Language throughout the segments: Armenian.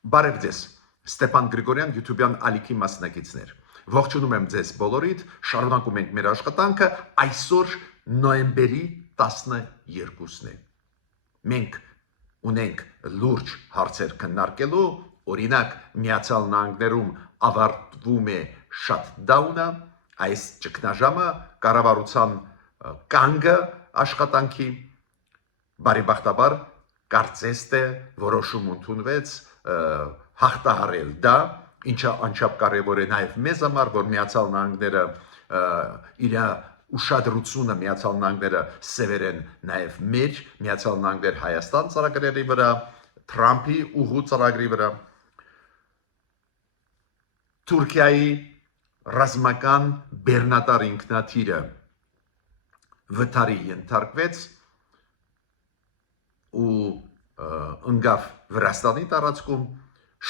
Բարև ձեզ, Ստեփան Գրիգորյան, YouTube-յան ալիքի մասնակիցներ։ Ողջունում եմ ձեզ բոլորիդ, շարունակում ենք մեր աշխատանքը, այսօր նոյեմբերի 12-ն է։ Մենք ունենք լուրջ հարցեր քննարկելու, օրինակ Միացյալ Նահանգներում ավարտվում է շաթդաունը, այս ճգնաժամը, կառավարության կանգը աշխատանքի, բարեբախտաբար կարծես թե որոշում ընդունվեց հաղթահարել դա, ինչը անչափ կարևոր է նաև մեզ համար, որ Միացյալ Նահանգները իր ուշադրությունը Միացյալ Նահանգները սևերեն նաև մեր Միացյալ Նահանգներ Հայաստան ծրագրերի վրա, Թրամփի ուղու ծրագրի վրա, Թուրքիայի ռազմական բեռնատար ինքնաթիռը վթարի ենթարկվեց ու ընկավ Վրաստանի տարածքում,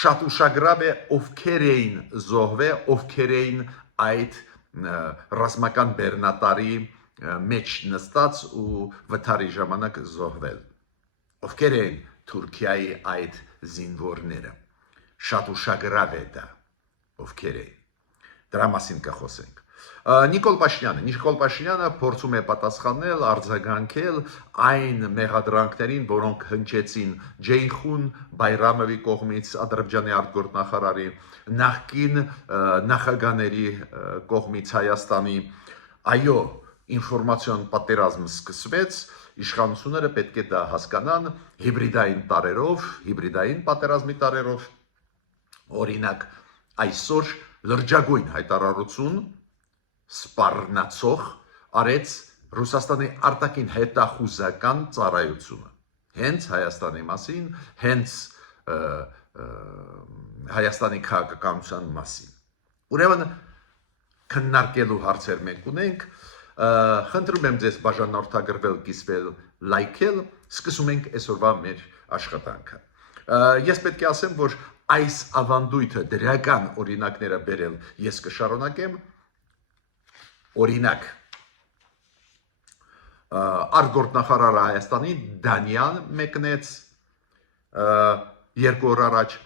շատ ուշագրավ է ովքեր էին զոհվել, ովքեր էին այդ ռազմական բեռնատարի մեջ նստած ու վթարի ժամանակ զոհվել, ովքեր էին Թուրքիայի այդ զինվորները, շատ ուշագրավ է դա, ովքեր էին, դրա մասին կխոսենք։ Նիկոլ Փաշինյանը փորձում է պատասխանել, արձագանքել այն մեղադրանքներին, որոնք հնչեցին Ջեյխուն Բայրամովի կողմից, Ադրբեջանի արտգործնախարարի, նախկին նախագահների կողմից Հայաստանի, այո, ինֆորմացիոն պատերազմ սկսվեց, իշխանությունները պետք է դա հասկանան հիբրիդային պատերազմի տարերով, օրինակ այսօր լրջագույն հայտարարություն սպառնացող արեց Ռուսաստանի արտաքին հետախուզական ծառայությունը, հենց Հայաստանի մասին, հենց Հայաստանի քաղաքականության մասին։ Ուրեմն քննարկելու հարցեր մենք ունենք, խնդրում եմ ձեզ բաժանորդագրվել, կիսվել, լայքել, սկսում ենք այսօրվա մեր աշխատանքը։ Ես պետք է ասեմ, որ այս ավանդույթը դրական օրինակները բերել ես կշարունակեմ, օրինակ արտգործնախարարը Հայաստանի Դանիան մեկնեց 2 օր առաջ,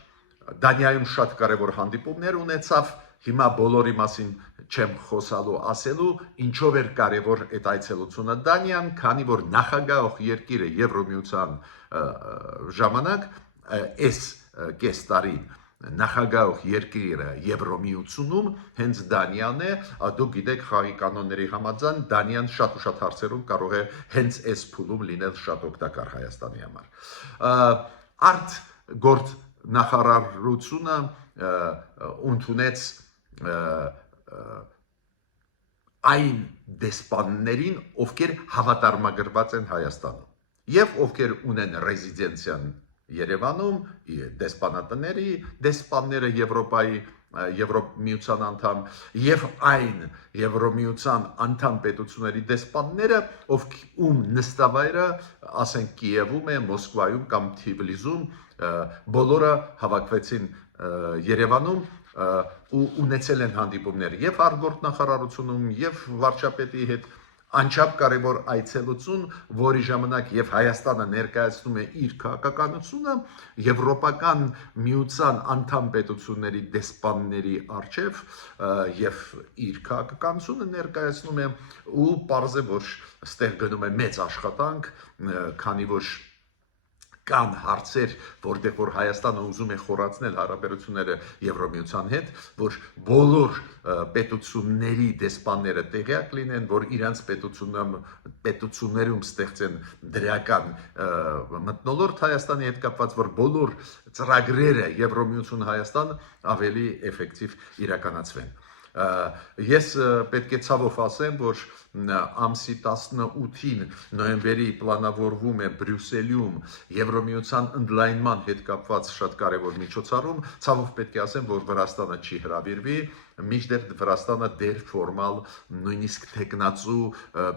Դանիայում շատ կարևոր հանդիպումներ ունեցավ, հիմա բոլորի մասին չեմ խոսալու ասելու, ինչով էր կարևոր այդ այցելությունը Դանիան, քանի որ նախագահող երկիրը Եվրոմիության ժամանակ այս կես տարին նախագահող երկիրը Եվրոմիությունում հենց Դանիան է, դուք գիտեք խաղի կանոնների համաձայն Դանիան շատ ու շատ հարցերում կարող է հենց այս փուլում լինել շատ օգտակար Հայաստանի համար։ Արտգործնախարարությունը ընդունեց այն դեսպաններին, ովքեր հավատարմագրված են Հայաստանում եւ ովքեր ունեն ռեզիդենցիան Երևանում, դեսպանատների, դեսպանները Եվրոպայի, Եվրոմիության անդամ եւ այն Եվրոմիության անդամ պետությունների դեսպանները, ում նստավայրը, ասենք Կիևում է, Մոսկվայում կամ Թիֆլիսում, բոլորը հավաքվեցին Երևանում ու ունեցել են հանդիպումներ եւ արտգործնախարարությունում եւ վարչապետի հետ, անչափ կարևոր այցելություն, որի ժամանակ եւ Հայաստանը ներկայացնում է իր քաղաքականությունը եվրոպական միության անդամ պետությունների դեսպանների առջև եւ իր քաղաքականությունը ներկայացնում է ու պարզ է, որ ստեղ գնում է մեծ աշխատանք, քանի որ կան հարցեր, որտեղ որ Հայաստանը ուզում է խորացնել հարաբերությունները Եվրոմիության հետ, որ բոլոր պետությունների դեսպանները տեղյակ լինեն, որ իրանց պետություններում ստեղծեն դրական մթնոլորտ Հայաստանի հետ կապված, որ բոլոր ծրագրերը Եվրոմիություն Հայաստան ավելի էֆեկտիվ իրականացվեն։ Ես պետք է ցավով ասեմ, որ ամսի 18-ին նոյեմբերի պլանավորվում է Բրյուսելում Եվրոմիության ընդլայնման հետ կապված շատ կարևոր միջոցառում, ցավով պետք է ասեմ, որ Վրաստանը չի հրավիրվի, մինչդեռ Վրաստանը դեր ֆորմալ նույնիսկ տեխնացու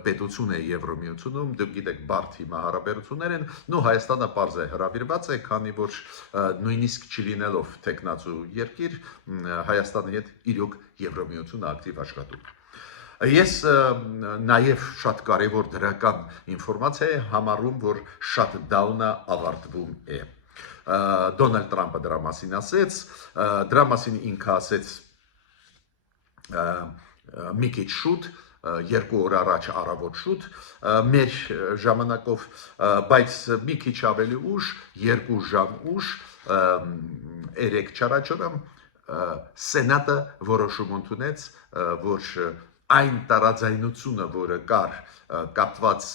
պետություն է Եվրոմիությունում, դուք գիտեք բարդ հիմա հարաբերություններ են, ու Հայաստանը պարզ է հրավիրված է, քանի որ նույնիսկ չլինելով տեխնացու երկիր, Հայաստանի հետ իրոք Եվրոմիությունը ակտիվ աշխատում։ Ես նաև շատ կարևոր դրական ինֆորմացիա համարում, որ շաթդաունը ավարտվում է։ Դոնալդ Տրամպը դրա մասին ասեց, դրա մասին ինքը ասեց մի քիչ շուտ, 2 օր առաջ առավոտ շուտ մեր ժամանակով, բայց մի քիչ ավելի ուշ, 2 ժամ ուշ, 3 չարաչորամ սենատը որոշում ընդունեց, որ այն տարաձայնությունը, որը կար կապված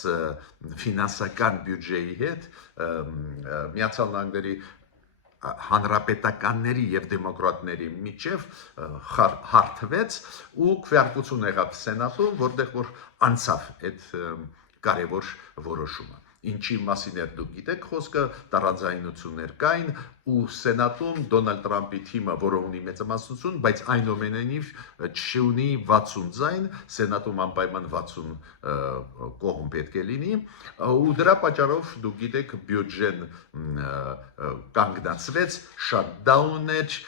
ֆինանսական բյուջեի հետ, Միացյալ Նահանգների հանրապետականների եւ դեմոկրատների միջև հարթվեց ու քվեարկություն եղավ սենատում, որտեղ որ անցավ այդ կարևոր որոշումը։ Ինչի մասին էր դուք գիտեք խոսքը, տարաձայնություններ կային ու սենատում Դոնալդ Տրամպի թիմը, որը ունի մեծամասնություն, բայց այնուամենայնիվ չունի 60 ձայն, սենատում անպայման 60 կողմ պետք է լինի, ու դրա պատճառով դուք գիտեք բյուջեն կանգնացվեց, shutdown էր,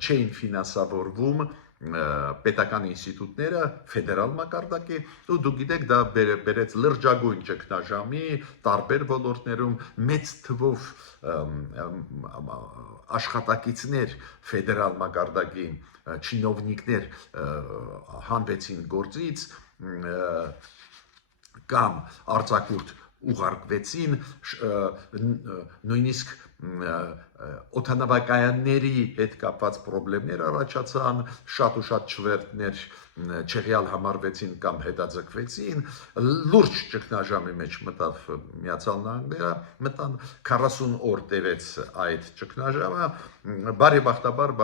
չէին ֆինանսավորվում պետական ինստիտուտները, ֆեդերալ մակարդակի, ու դուք գիտեք դա բերեց լրջագույն ճգնաժամի տարբեր ոլորտներում, մեծ թվով աշխատակիցներ ֆեդերալ մակարդակի չինովնիկներ հանվեցին գործից կամ արձակուրդ ուղարկվեցին, նույնիսկ օդանավակայանների հետ կապված խնդիրներ առաջացան, շատ ու շատ չվերթներ չեղյալ համարվեցին կամ հետաձգվեցին, լուրջ ճգնաժամի մեջ մտավ Միացյալ Նահանգները, մտան 40 օր տևեց այդ ճգնաժամը, բարեբախտաբար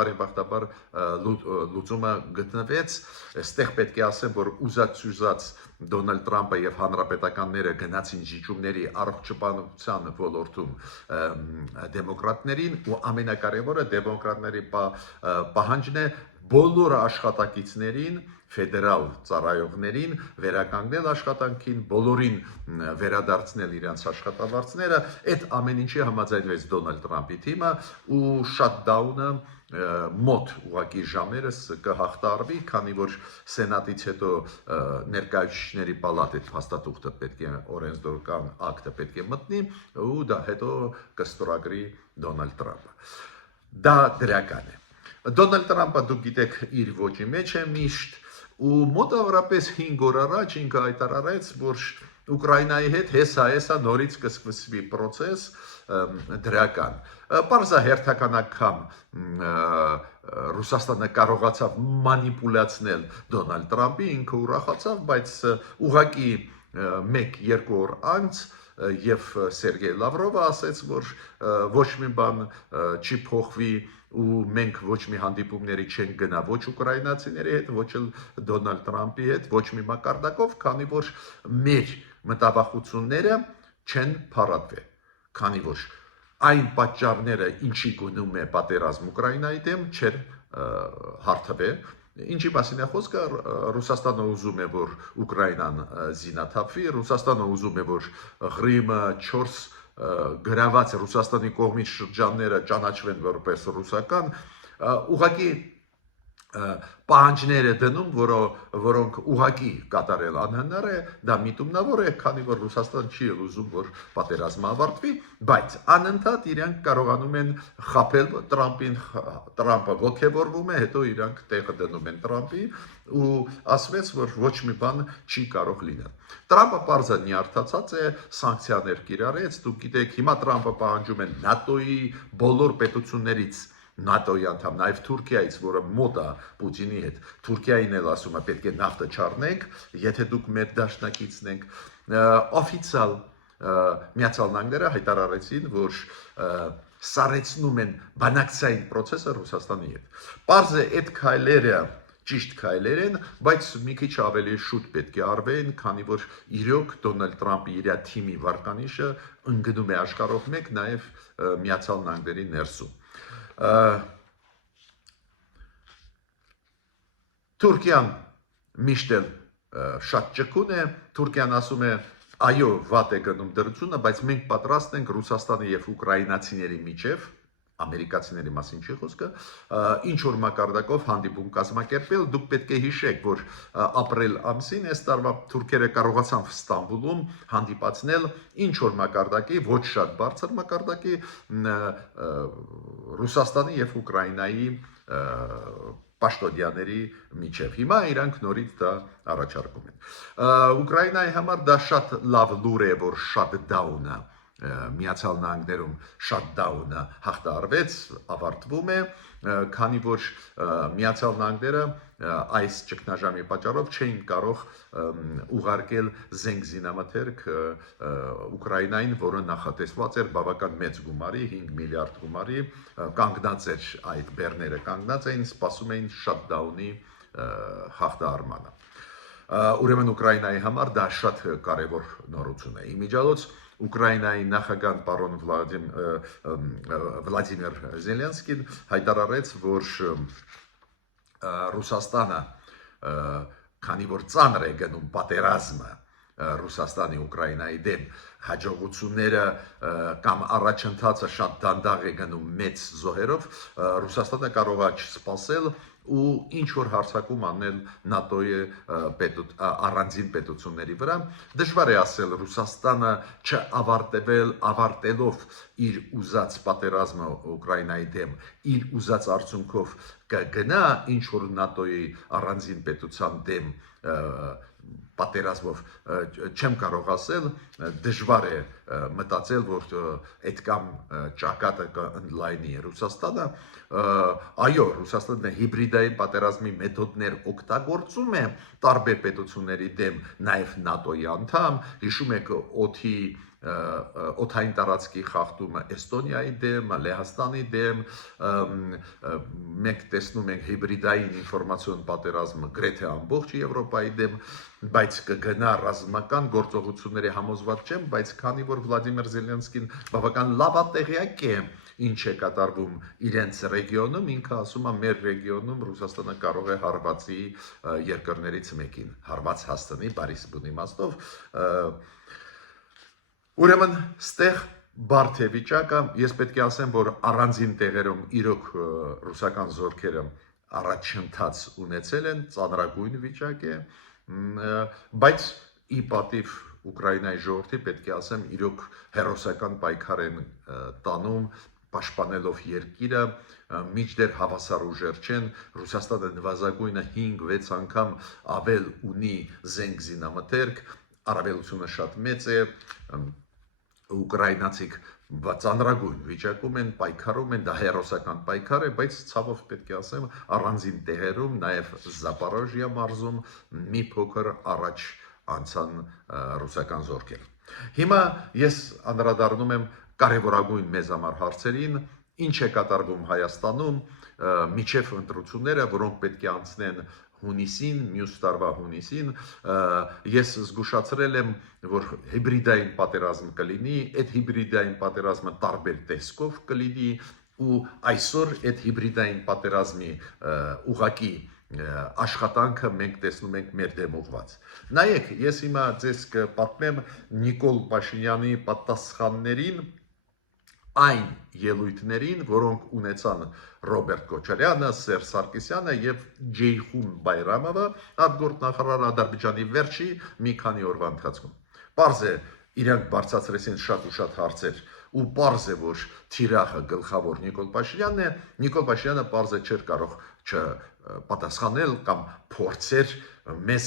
լուծումը գտնվեց, այստեղ պետք է ասեմ, որ ուզած Դոնալդ Տրամպը եւ հանրապետականները գնացին զիջումների առողջապահության ոլորտում դեմոկրատներին ու ամենակարևորը դեմոկրատների պահանջն է բոլոր աշխատակիցներին, ֆեդերալ ծառայողներին վերականգնել աշխատանքին, բոլորին վերադարձնել իրենց աշխատավարձները, այդ ամեն ինչի համաձայնվեց Դոնալդ Տրամպի թիմը ու շատդաունը մոտ ուղղակի ժամերս կհաղթարվի, քանի որ սենատից հետո ներկայացուցիչների պալատը փաստաթուղթը պետք է օրենսդրական ակտը պետք է մտնի ու դա հետո կստորագրի Դոնալդ Տրամպը։ Դա դրական է։ Դոնալդ Տրամպը դուք գիտեք իր ոճի մեջ է միշտ ու մոտավորապես 5 օր առաջ ինքը հայտարարեց, որ Ուկրաինայի հետ հեսա նորից կսկսվի process դրական։ Պարզահերթական անգամ Ռուսաստանը կարողացավ մանիպուլացնել Դոնալդ Տրամպի, ինքը ուրախացավ, բայց ուղղակի 1-2 օր անց եւ Սերգեյ Լավրովը ասեց, որ ոչ մի բան չի փոխվի ու մենք ոչ մի հանդիպումների չենք գնա ոչ ուկրաինացիների հետ, ոչ էլ Դոնալդ Տրամպի հետ, ոչ մի մակարդակով, քանի որ մեր մտավախությունները չեն փառատվել, քանի որ այն պատճառները, ինչի գնում է պատերազմ Ուկրաինայի դեմ, չէր հարթվել, ինչի մասին է խոսքը, Ռուսաստանը ուզում է, որ Ուկրաինան զինաթափվի, Ռուսաստանը ուզում է, որ Ղրիմը 4 գրաված Ռուսաստանի կողմից շրջանները ճանաչվեն որպես ռուսական, ուղղակի պահանջներ է դնում, որոնք ուղղակի կատարել անհնար է, դա միտումնավոր է, քանի որ Ռուսաստան չի ուզում, որ պատերազմը ավարտվի, բայց անընդհատ իրենք կարողանում են խաբել Տրամպին, Տրամպը ոգևորվում է, հետո իրենք տեղը դնում են Տրամպի ու ասվեց, որ ոչ մի բան չի կարող լինել։ Տրամպը պարզը նյարդացած է, սանկցիաներ կիրառեց, դուք գիտեք, հիմա Տրամպը պահանջում է ՆԱՏՕ-ի բոլոր պետություններից ՆԱՏՕ-ի անդամ, նաև Թուրքիայից, որը մոտ է Պուտինի հետ, Թուրքիային էլ ասում է պետք է նավթը չառնենք, եթե դուք մեր դաշնակիցն եք, օֆիցիալ Միացյալ Նահանգները հայտարարեցին, որ սառեցնում են բանակցային process-ը Ռուսաստանի հետ։ Պարզ է այդ քայլերը ճիշտ քայլեր են, բայց մի քիչ ավելի շուտ պետք է արվեն, քանի որ իրոք Դոնալդ Տրամպի իր թիմի վարկանիշը ընկնում է աշխարհով մեկ, նաև Միացյալ Նահանգների ներսում։ Թուրքիան միշտ էլ շատ ճկուն է, Թուրքիան ասում է, այո, վատ է գնում դրությունը, բայց մենք պատրաստ ենք Ռուսաստանի եւ ուկրաինացիների միջև ամերիկացիների մասին չի խոսքը, ինչ որ մակարդակով հանդիպում կազմակերպել, դուք պետք է հիշեք, որ ապրիլ ամսին այս տարվա թուրքերը կարողացան Ստամբուլում հանդիպացնել ինչ որ մակարդակի, ոչ շատ բարձր մակարդակի Ռուսաստանի եւ Ուկրաինայի պաշտոնյաների միջև։ Հիմա իրանք նորից դա առաջարկում են։ Ուկրաինայի համար դա շատ լավ լուր է, որ շատդաունը Միացյալ Նահանգներում շատդաունը հաղթարվեց, ավարտվում է, քանի որ Միացյալ Նահանգները այս ճգնաժամի պատճառով չէին կարող ուղարկել զենք զինամթերք Ուկրաինային, որը նախատեսված էր բավական մեծ գումարի, 5 միլիարդ գումարի, կանգնած էր այդ բեռները կանգնած էին, սպասում էին շատդաունի հաղթահարմանը։ Ուրեմն Ուկրաինայի համար դա շատ կարևոր նորություն է։ Իմիջիալոց Ուկրաինայի նախագահ պարոն Վլադիմիր Զելենսկին հայտարարեց, որ Ռուսաստանը, քանի որ ծանր է գնում պատերազմը Ռուսաստանի Ուկրաինայի դեմ, հաջողությունները կամ առաջընթացը շատ դանդաղ է գնում մեծ զոհերով, Ռուսաստանը կարող է չսպասել ու ինչ որ հարձակում անել ՆԱՏՕ-ի առանձին պետությունների վրա։ Դժվար է ասել Ռուսաստանը ավարտելով իր ուզած պատերազմը Ուկրաինայի դեմ, իր ուզած արդյունքով կգնա ինչ որ ՆԱՏՕ-ի առանձին պետության դեմ պատերազմով, չեմ կարող ասել, դժվար է մտածել, որ այդքան ճակատը կընդլայնի Ռուսաստանը, այո, Ռուսաստանը հիբրիդային պատերազմի մեթոդներ օգտագործում է տարբեր պետությունների դեմ, նաև ՆԱՏՕ-ի անդամ, հիշում եք օդային տարածքի խախտումը Էստոնիայի դեմ, Լեհաստանի դեմ, մենք տեսնում ենք հիբրիդային ինֆորմացիոն պատերազմը գրեթե ամբողջ Եվրոպայի դեմ, բայց կգնա ռազմական գործողությունների համոզված չեմ, բայց քանի որ Վլադիմիր Զելենսկին բավական լավատեղյակ է ինչ է կատարվում իրենց ռեգիոնում, ինքը ասում է մեր ռեգիոնում Ռուսաստանը կարող է հարվածի երկրներից մեկին, հարված հաստնի բարիս բուն իմաստով, ուրեմն ստեղ բարդ է վիճակը, ես պետք է ասեմ, որ առանձին տեղերում իրոք ռուսական զորքերը առաջընթաց ունեցել են, ծանրագույն վիճակ է, բայց ի պատիվ Ուկրաինայի ժողովրդի պետք է ասեմ, իրոք հերոսական պայքար են տանում, պաշտպանելով երկիրը, միջդեռ հավասար ուժեր չեն, Ռուսաստանը նվազագույնը 5-6 անգամ ավել ունի զենք զինամթերք, առավելությունը շատ մեծ է, ուկրաինացիք ծանրագույն վիճակում են, պայքարում են, դա հերոսական պայքար է, բայց ցավով պետք է ասեմ, առանձին տեղերում, նաև Զապորոժիա մարզում մի փոքր առաջ անցան ռուսական զորքեր։ Հիմա ես անդրադառնում եմ կարևորագույն մեզ համար հարցերին, ինչ է կատարվում Հայաստանում միջև ընտրությունները, որոնք պետք է անցնեն հունիսին, մյուս տարվա հունիսին, ես զգուշացրել եմ, որ հիբրիդային պատերազմ կլինի, այդ հիբրիդային պատերազմը տարբեր տեսքով կլինի ու այսօր այդ հիբրիդային պատերազմի ուղղակի աշխատանքը մենք տեսնում ենք մեր դեմ ուղղված։ Նայեք, ես հիմա ձեզ կպատմեմ Նիկոլ Փաշինյանի պատասխաններին այն ելույթներին, որոնք ունեցան Ռոբերտ Քոչարյանը, Սերժ Սարգսյանը եւ Ջեյխուն Բայրամովը, արտգործնախարար Ադրբեջանի վերջի մի քանի օրվա ընթացքում։ Պարզ է, իրանք բարձրացրեցին շատ ու շատ հարցեր, ու պարզ է, որ թիրախը գլխավոր Նիկոլ Փաշինյանն է, Նիկոլ Փաշինյանը պարզ է չէր կարող չպատասխանել կամ փորձեր մեզ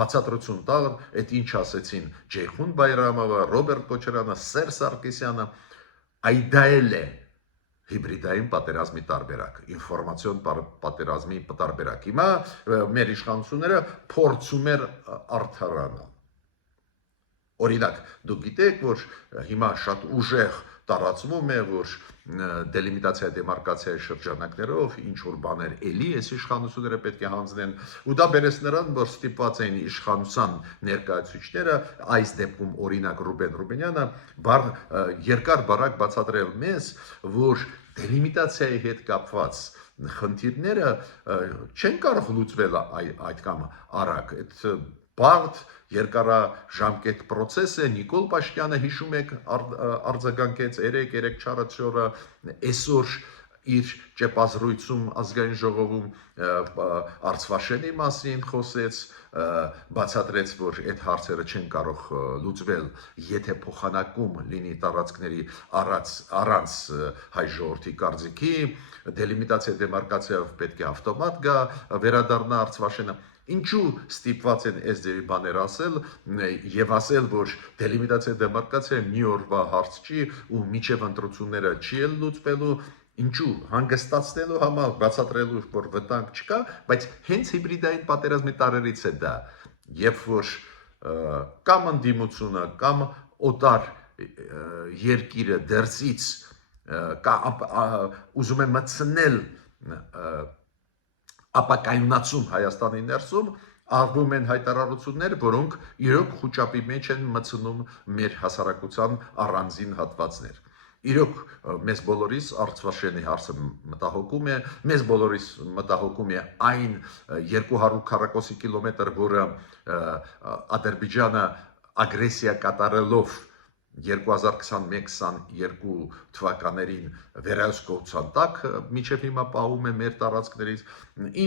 բացատրություն տալ, այդ ինչ ասեցին Ջեյխուն Բայրամովը, Ռոբերտ Քոչարյանը, Սերժ Սարգսյանը, դա էլ է հիբրիդային պատերազմի տարբերակ, ինֆորմացիոն պատերազմի տարբերակ։ Հիմա մեր իշխանությունները փորձում էր արդարանալ։ Օրինակ, դուք գիտեք, որ հիմա շատ ուժեղ տարածվում է, որ դելիմիտացիա դեմարկացիայի շրջանակներով ինչ որ բաներ էլի այս իշխանությունները պետք է հանձնեն, ու դա բերես նրան, որ ստիպված էին իշխանության ներկայացուցիչները, այս դեպքում օրինակ Ռուբեն Ռուբենյանը, երկար բարակ բացատրել մեզ, որ դելիմիտացիայի հետ կապված խնդիրները չեն կարող լուծվել այդքան արագ, այդ բարդ երկարաժամկետ process է Նիկոլ Փաշինյանը հիշում եք արձագանքեց 3-4 օրը այսօր իր ճեպազրույցում ազգային ժողովում Արցվաշենի մասին խոսեց բացատրեց որ այդ հարցերը չեն կարող լուծվել եթե փոխանակում լինի տարածքների առանց հայ ժողովրդի կարծիքի դելիմիտացիա դեմարկացիայով պետք է ավտոմատ գա վերադառնա Արցվաշենը Ինչու ստիպված են այս ձևի բաներ ասել եւ ասել, որ դելիմիտացիա դեմարկացիա մի օրվա հարց չի ու միջև ընտրությունները չի էլ լուծվելու, ինչու հանգստացնելու համար բացատրելու որ վտանգ չկա, բայց հենց հիբրիդային պատերազմի տարերից է դա, երբ որ կամ ընդդիմությունը կամ օտար երկիրը դերսից ուզում է մտցնել ապակայունացում Հայաստանի ներսում արվում են հայտարարություններ, որոնք իրոք խոճապի մեջ են մտցնում մեր հասարակության առանձին հատվածներ։ Իրոք մեզ բոլորիս Արցվաշենի հարցը մտահոգում է, մեզ բոլորիս մտահոգում է այն 200 քառակուսի կիլոմետր, որը Ադրբեջանը ագրեսիա կատարելով 2021-22 թվականներին վերահսկողության տակ միջև հիմա պահում է մեր տարածքներից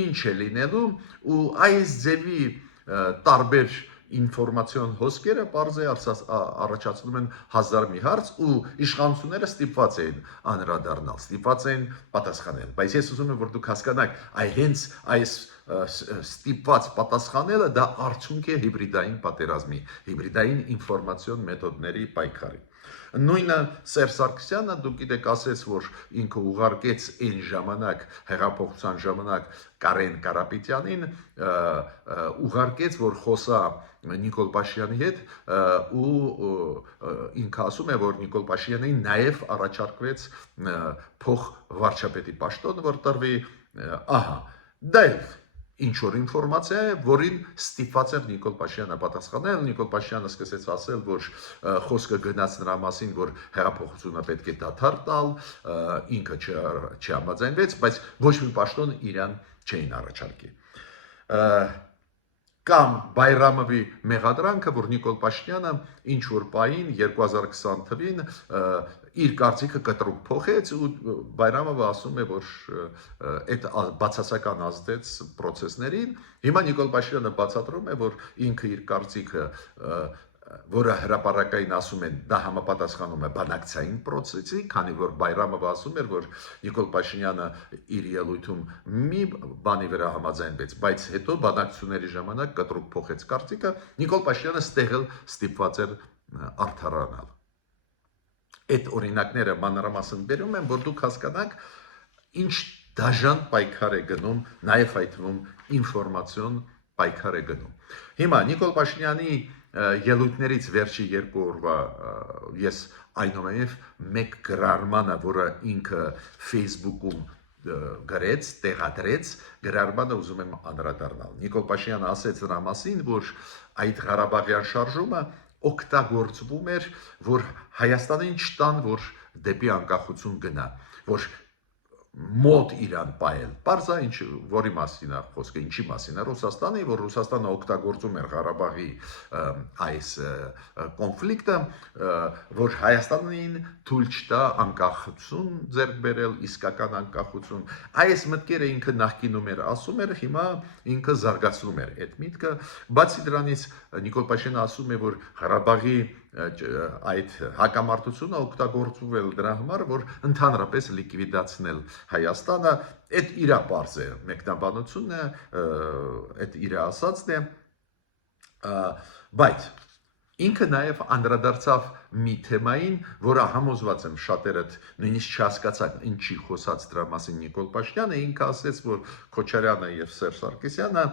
ինչ է լինելու ու այս ձևի տարբեր ինֆորմացիոն հոսքերը պարզ է առաջացնում են հազար մի հարց ու իշխանությունները ստիպված էին անդրադառնալ, ստիպված էին պատասխանել, բայց ես ուզում եմ որ դուք հասկանաք, հենց այս ստիպված պատասխանելը դա արդյունք է հիբրիդային պատերազմի, հիբրիդային ինֆորմացիոն մեթոդների պայքարի։ Նույնը Սերժ Սարգսյանը դուք գիտեք ասեց, որ ինքը ուղարկեց այն ժամանակ հեղափոխության ժամանակ Կարեն Կարապետյանին ուղարկեց, որ խոսա Նիկոլ Փաշինյանի հետ ու ինքը ասում է, որ Նիկոլ Փաշինյանին նաև առաջարկվեց փոխվարչապետի պաշտոն, որ տրվի, ահա, դա ինչ որ ինֆորմացիա է, որին ստիպված էր Նիկոլ Փաշինյանը պատասխանել, Նիկոլ Փաշինյանը սկսեց ասել, որ խոսքը գնաց նրա մասին, որ հեղափոխությունը պետք է դադար տալ, ինքը չհամաձայնվեց, բայց ոչ մի պաշտոն իրան չէին առաջարկի։ Կամ Բայրամովի մեղադրանքը, որ Նիկոլ Փաշինյանը ինչ որ պահին 2020 թվին իր կարծիքը կտրուկ փոխեց ու Բայրամովը ասում է, որ այդ բացասական ազդեց process-ներին։ Հիմա Նիկոլ Փաշինյանը բացատրում է, որ ինքը իր կարծիքը որը հրապարակային ասում են, դա համապատասխանում է բանակցային process-ի, քանի որ Բայրամովը ասում էր, որ Նիկոլ Փաշինյանը իր ելույթում մի բանի վրա համաձայնվեց, բայց հետո բանակցությունների ժամանակ կտրուկ փոխեց կարծիքը, Նիկոլ Փաշինյանը ստեղել ստիպված էր արդարանալ։ Այդ օրինակները մանրամասն բերում են, որ դուք հասկանաք, ինչ դաժան պայքար է գնում, նաև այդ թվում ինֆորմացիոն պայքար է գնում։ Հիմա Նիկոլ Փաշինյանի ելույթներից վերջի 2 օրվա ես այնուամենայնիվ մեկ գրառմանը, որը ինքը Facebook-ում գրեց, տեղադրեց, գրառմանը ուզում եմ անդրադառնալ։ Նիկոլ Փաշինյանը ասեց նրա մասին, որ այդ Ղարաբաղյան շարժումը օգտագործվում էր, որ Հայաստանին չտան, որ դեպի անկախություն գնա, որ մոտ իրան պայել, պարզա ինչ, որի մասին է խոսքը, ինչի մասին է Ռուսաստանի, որ Ռուսաստանը օգտագործում էր Ղարաբաղի այս կոնֆլիկտը, որ Հայաստանին թույլ չտա անկախություն ձեռք բերել, իսկական անկախություն, այս մտքերը ինքը նախկինում էր ասում էր, հիմա ինքը զարգացնում էր այդ միտքը, բացի դրանից Նիկոլ Փաշինյանը ասում է, որ Ղարաբաղի այդ հակամարտությունը օգտագործվել դրա համար, որ ընդհանրապես լիկվիդացնել Հայաստանը, այդ իրա պարզ է, մեկնաբանությունն է, այդ իրա ասածն է, բայց ինքը նաև անդրադարձավ մի թեմային, որը համոզված եմ շատերդ նույնիսկ չհասկացան ինչի խոսած դրա մասին Նիկոլ Փաշինյանը, ինքը ասեց, որ Քոչարյանը եւ Սերժ Սարգսյանը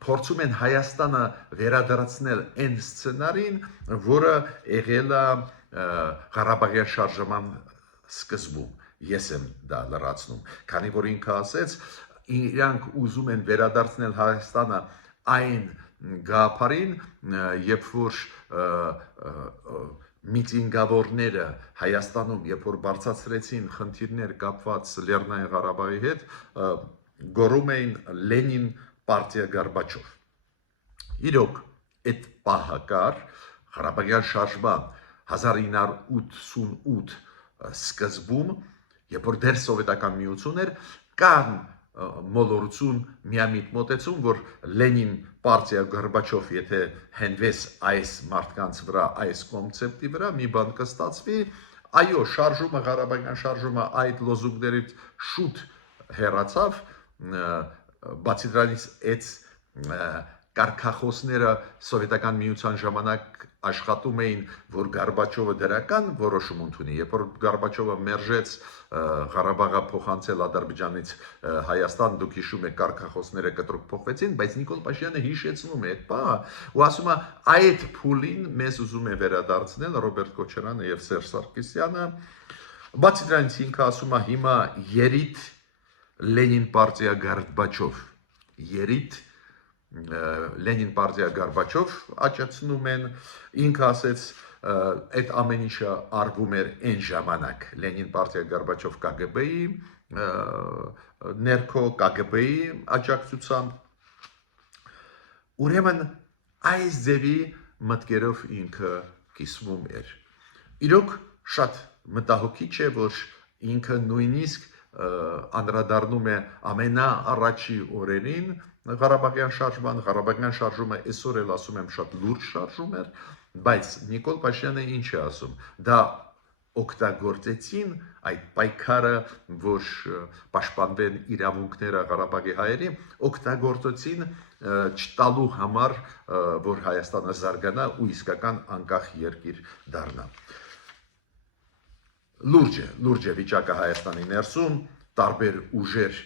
փորձում են Հայաստանը վերադարձնել այն սցենարին, որը եղել է Ղարաբաղյան շարժման սկզբում։ Ես եմ դա լրացնում, քանի որ ինքը ասեց, իրանք ուզում են վերադարձնել Հայաստանը այն գաղափարին, երբ որ միտինգավորները Հայաստանում, երբ որ բարձրացրեցին խնդիրներ կապված Լեռնային Ղարաբաղի հետ, գոռում էին Լենին պարտիա Գորբաչով։ Իրոք, այդ պահակար Ղարաբաղյան շարժման 1988 սկզբում, երբ որ դեռ սովետական միություն էր, կան մոլորություն միամիտ մոտեցում, որ Լենին պարտիա Գորբաչով եթե հենվես այս մարդկանց վրա, այս կոնցեպտի վրա, մի բան կստացվի, այո, շարժումը, Ղարաբաղյան շարժումը այդ լոզունգներից շուտ հեռացավ, բացի դրանից այդ կարգախոսները սովետական միության ժամանակ աշխատում էին, որ Գորբաչովը դրական որոշում ընդունի, երբ որ Գորբաչովը մերժեց Ղարաբաղը փոխանցել Ադրբեջանից Հայաստան, դուք հիշում եք կարգախոսները կտրուկ փոխվեցին, բայց Նիկոլ Փաշինյանը հիշեցնում է այդ բանը ու ասում է այդ փուլին մեզ ուզում է վերադարձնել Ռոբերտ Քոչարյանը եւ Սերժ Սարգսյանը, բացի դրանից ինքը ասում է հիմա երիտ Լենին պարտիա Գորբաչով, երիտ Լենին պարտիա Գորբաչով աճացնում են, ինքը ասեց այդ ամեն ինչը արվում էր այն ժամանակ Լենին պարտիա Գորբաչով KGB-ի ներքո KGB-ի աջակցությամբ ուրեմն այս ձևի մտքերով ինքը կիսվում էր իրոք շատ մտահոգիչ է որ ինքը նույնիսկ անդրադառնում է ամենաառաջի օրերին Ղարաբաղյան շարժումը այսօր էլ ասում եմ շատ լուրջ շարժում էր, բայց Նիկոլ Փաշինյանը ինչ է ասում, դա օգտագործեցին այդ պայքարը, որ պաշտպանվեն իրավունքները Ղարաբաղի հայերի, օգտագործեցին չտալու համար, որ Հայաստանը զարգանա ու իսկական անկախ երկիր դառնա։ Լուրջ է վիճակը Հայաստանի ներսում, տարբեր ուժեր,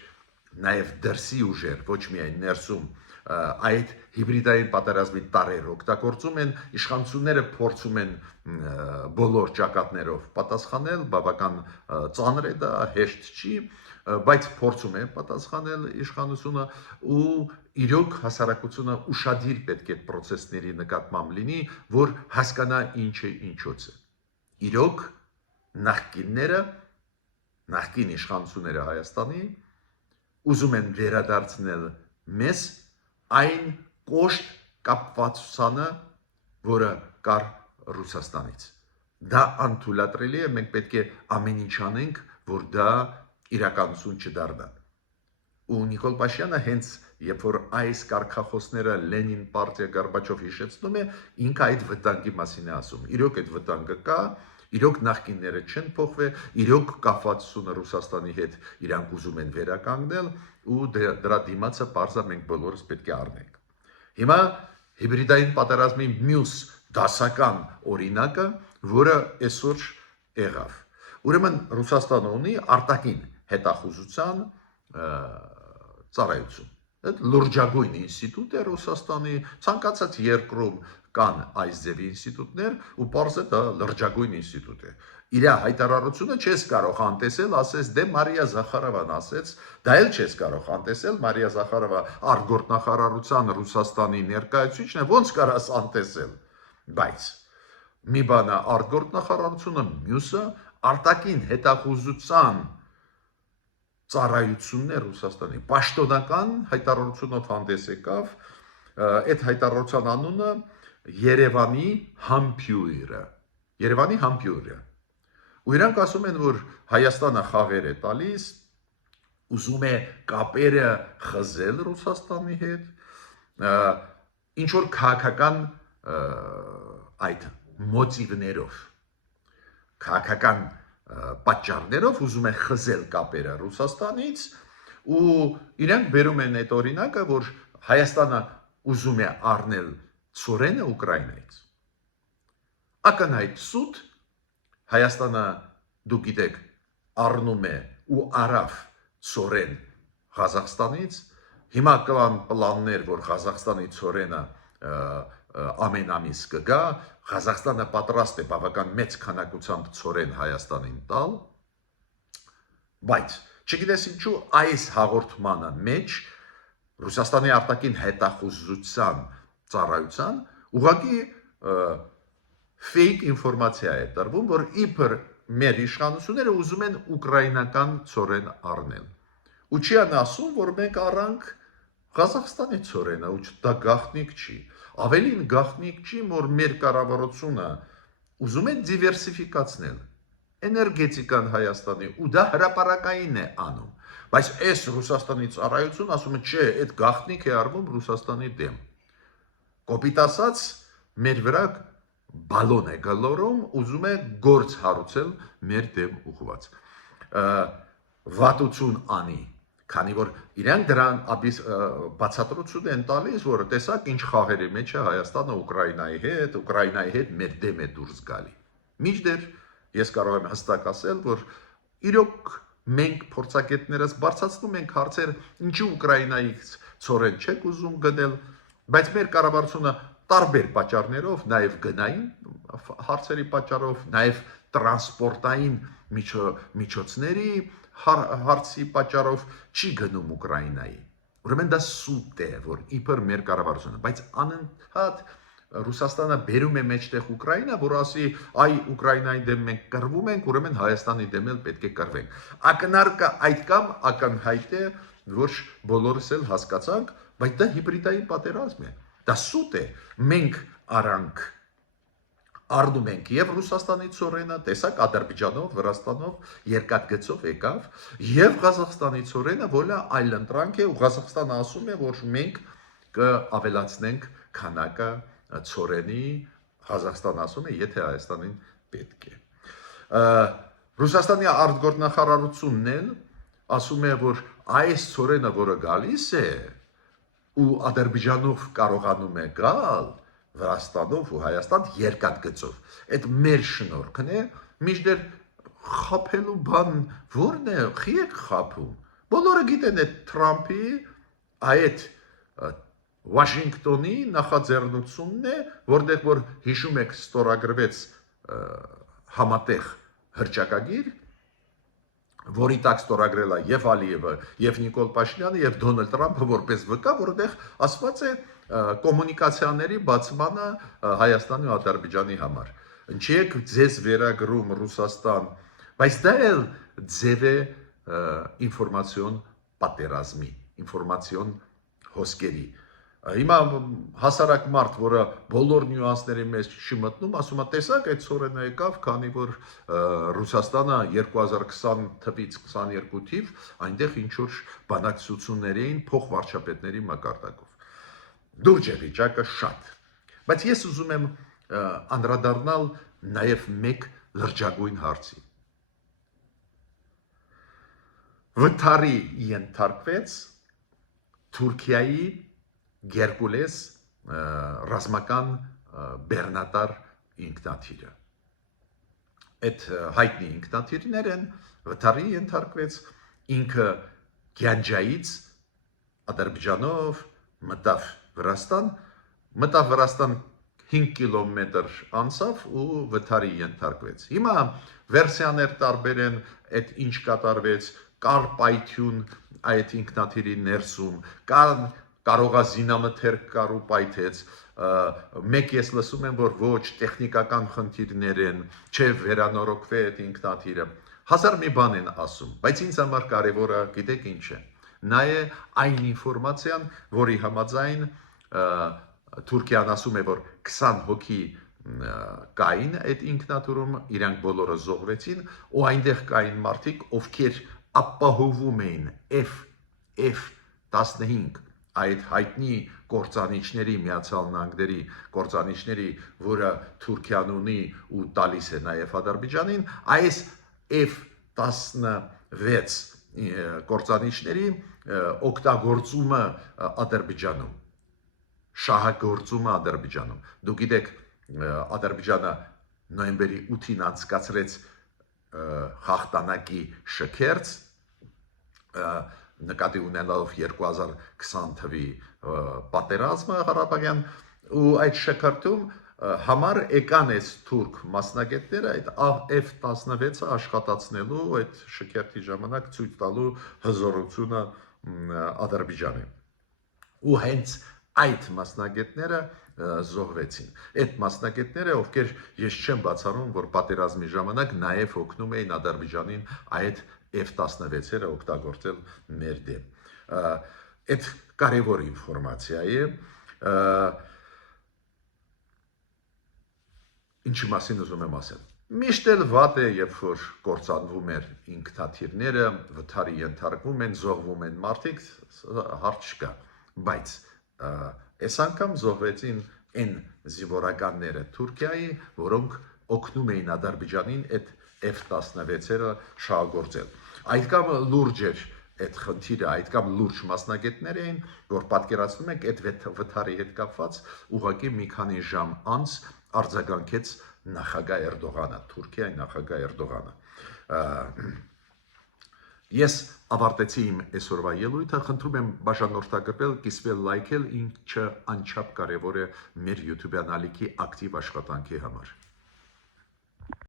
նաև դրսի ուժեր, ոչ միայն ներսում, այդ հիբրիդային պատերազմի տարրեր օգտագործում են, իշխանությունները փորձում են բոլոր ճակատներով պատասխանել, բավական ծանր է դա, հեշտ չի, բայց փորձում է պատասխանել իշխանությունը ու իրոք հասարակությունը ուշադիր պետք է պրոցեսների նկատմամբ լինի, որ հասկանա ինչ է ինչոց է։ Իրոք նախկին իշխանությունները Հայաստանի ուզում են վերադարձնել մեզ այն կոշտ կապվածությանը, որը կար Ռուսաստանից։ Դա անթույլատրելի է, մենք պետք է ամեն ինչ անենք, որ դա իրականություն չդառնա։ Ու Նիկոլ Փաշինյանը հենց երբ որ այս կարգախոսները Լենին պարտիա Գորբաչով հիշեցնում է, ինքը այդ վտանգի մասին է ասում։ Իրոք այդ վտանգը կա, իրոք նախկինները չեն փոխվել, իրոք կապվածությունը Ռուսաստանի հետ իրանք ուզում են վերականգնել ու դրա դիմացը պարզա մենք բոլորս պետք է առնենք։ Հիմա հիբրիդային պատերազմի մյուս դասական օրինակը, որը այսօր եղավ։ Ուրեմն Ռուսաստանը ունի արտաքին հետախուզության ծառայություն։ Այդ լրջագույն ինստիտուտ է Ռուսաստանի, ցանկացած երկրում կան այս ձևի ինստիտուտներ ու պարզ է դա լրջագույն ինստիտուտ է։ Իր հայտարարությունը չես կարող անտեսել, ասես դե Մարիա Զախարովան ասեց, դա էլ չես կարող անտեսել, Մարիա Զախարովա արտգործնախարարության Ռուսաստանի ներկայացուցիչն է, ոնց կարաս անտեսել։ Բայց մի բան է արտգործնախարարությունը, մյուսը արտաքին հետախուզության ծառայությունն է Ռուսաստանի։ Պաշտոնական հայտարարությունով հանդես եկավ, այդ հայտարարության անունը Երևանի համբույրը։ Ու իրանք ասում են, որ Հայաստանը խաղեր է տալիս, ուզում է կապերը խզել Ռուսաստանի հետ, ինչ որ քաղաքական այդ մոտիվներով, քաղաքական պատճառներով ուզում է խզել կապերը Ռուսաստանից ու իրանք բերում են այդ օրինակը, որ Հայաստանը ուզում է առնել ծորենը Ուկրաինայից։ Ակնհայտ սուտ Հայաստանը, դուք գիտեք, առնում է ու արավ ծորեն Ղազախստանից, հիմա կան պլաններ, որ Ղազախստանի ծորենը ամեն ամիս կգա, Ղազախստանը պատրաստ է բավական մեծ քանակությամբ ծորեն Հայաստանին տալ, բայց չգիտես ինչու այս հաղորդմանը մեջ Ռուսաստանի արտաքին հետախուզության ծառայության ուղղակի ֆեյք ինֆորմացիա է տրվում, որ իբր մեր իշխանությունները ուզում են ուկրաինական ծորեն առնել։ Ու չի ասում, որ մենք առանք Ղազախստանի ծորենը, ու դա գաղտնիք չի։ Ավելին գաղտնիք չի, որ մեր կառավարությունը ուզում է դիվերսիֆիկացնել էներգետիկան Հայաստանի ու դա հրապարակային է անում։ Բայց այս Ռուսաստանի ծառայություն ասում է, չէ, այդ գաղտնիք է արվում Ռուսաստանի դեմ։ Կոպիտ ասած, մեր վրա բալոն է գլորում, ուզում է գործ հարուցել մեր դեմ ուղղված։ Վատություն անի, քանի որ իրանք դրան բացատրություն են տալիս, որ տեսակ ինչ խաղերի մեջ է Հայաստանը Ուկրաինայի հետ մեր դեմ է դուրս գալի։ Մինչդեռ ես կարող եմ հստակ ասել, որ իրոք մենք փորձագետներս բարձրացնում ենք հարցեր, ինչու Ուկրաինայից ծորեն չեք ուզում գնել, բայց մեր կառավարությունը տարբեր պատճառներով, նաև գնային հարցերի պատճառով, նաև տրանսպորտային միջոցների հարցի պատճառով չի գնում Ուկրաինայի։ Ուրեմն դա սուտ է, որ իբր մեր կառավարությունը, բայց անընդհատ Ռուսաստանը բերում է մեջտեղ Ուկրաինա, որ ասի, այ Ուկրաինայի դեմ մենք կռվում ենք, ուրեմն Հայաստանի դեմ էլ պետք է կռվենք։ Ակնարկը այդ կամ ակնհայտ է, որ բոլորս էլ հասկացանք, բայց դա հիբրիդային պատերազմ է։ Դա սուտ է։ Մենք առնում ենք եւ Ռուսաստանի ծորենը, տեսակ Ադրբեջանով, Վրաստանով երկաթգծով եկավ, եւ Ղազախստանի ծորենը, որը այլընտրանք է, ու Ղազախստանը ասում է, որ մենք կավելացնենք քանակը ծորենի, Ղազախստանը ասում է, եթե Հայաստանին պետք է։ Ռուսաստանի արտգործնախարարությունն էլ ասում է, որ այս ծորենը, որը գալիս է, ու Ադրբեջանով կարողանում է գալ, Վրաստանով ու Հայաստան երկաթգծով։ Այդ մեր շնորհքն է, մինչդեռ խափելու բան ո՞րն է, խի եք խափում։ Բոլորը գիտեն այդ Թրամփի այդ Վաշինգտոնի նախաձեռնությունն է, որտեղ որ հիշում եք ստորագրվեց համատեղ հռչակագիր, որի տակ ստորագրել է եւ Ալիևը, եւ Նիկոլ Փաշինյանը, եւ Դոնալդ Թրամփը որպես վկա, որտեղ ասված է կոմունիկացիաների բացմանը Հայաստանի ու Ադրբեջանի համար։ Ինչի եք ձեզ վերագրում Ռուսաստան, բայց դա էլ ձև է ինֆորմացիոն պատերազմի, ինֆորմացիոն հոսքերի։ Հիմա հասարակ մարդ, որը բոլոր նյուանսների մեջ չի մտնում, ասում է, տեսակ այդ ծորենը եկավ, քանի որ Ռուսաստանը 2020 թվից 22 թիվ այնտեղ ինչ որ բանակցություններ էին փոխվարչապետների մակարդակով։ Դուրջ է վիճակը շատ։ Բայց ես ուզում եմ անդրադառնալ նաև մեկ լրջագույն հարցի։ Վթարի ենթարկվեց Թուրքիայի Գերկուլես ռազմական բեռնատար ինքնաթիռը։ Այդ հայտնի ինքնաթիռներ են, վթարի ենթարկվեց, ինքը Գյանջայից Ադրբեջանով մտավ Վրաստան 5 կիլոմետր անցավ ու վթարի ենթարկվեց։ Հիմա վերսիաներ տարբեր են, այդ ինչ կատարվեց, կար պայթյուն այդ ինքնաթիռի ներսում, կարող է զինամթերք կար ու պայթեց, մեկ ես լսում եմ, որ ոչ տեխնիկական խնդիրներ են, չէ վերանորոգվե այդ ինքնաթիռը, հազար մի բան են ասում, բայց ինձ համար կարևորը գիտեք ինչ է, նա է այն ինֆորմացիան, որի համաձայն Թուրքիան ասում է, որ 20 հոգի կային այդ ինքնաթիռում, իրանք բոլորը զոհվեցին, ու այնտեղ կային մարդիկ, ովքեր ապահովում էին F-15 այդ հայտնի կործանիչների, Միացյալ Նահանգների կործանիչների, որը Թուրքիան ունի ու տալիս է նաև Ադրբեջանին, այս F-16 կործանիչների օգտագործումը Ադրբեջանում, շահագործումը Ադրբեջանում։ Դուք գիտեք, Ադրբեջանը նոյեմբերի 8-ին անցկացրեց հաղթանակի շքերթ, նկատի ունենալով 2020 թվի պատերազմը Ղարաբաղյան, ու այդ շքերթում համար եկան այս թուրք մասնագետները այդ F-16-ը աշխատացնելու, այդ շքերթի ժամանակ ցույց տալու հզորությունը Ադրբեջանի։ Ու հենց այդ մասնագետները զոհվեցին։ Այդ մասնագետները, ովքեր ես չեմ բացառում, որ պատերազմի ժամանակ նաև օգնում էին Ադրբեջանին այդ F-16-երը օգտագործել մեր դեմ։ Այդ կարևոր ինֆորմացիա է։ Ինչի մասին ուզում եմ ասել։ Միշտ էլ վատ է, երբ որ կործանվում էր ինքնաթիռները, վթարի ենթարկվում են, զոհվում են մարդիկ, հարց չկա, բայց այս անգամ զոհվեցին այն զինվորականները Թուրքիայի, որոնք օգնում էին Ադրբեջանին այդ F-16-երը շահագործել։ Այդքան լուրջ էր այդ խնդիրը, այդքան լուրջ մասնագետներ էին, որ պատկերացնում եք այդ վթարի հետ կապված ուղղակի մի քանի ժամ անց արձագանքեց նախագահ Էրդողանը, Թուրքիայի նախագահ Էրդողանը։ Ես ավարտեցի իմ այսօրվա ելույթը, խնդրում եմ բաժանորդագրվել, կիսվել, լայքել, ինչը անչափ կարևոր է մեր YouTube-յան ալիքի ակտիվ աշխատանքի համար։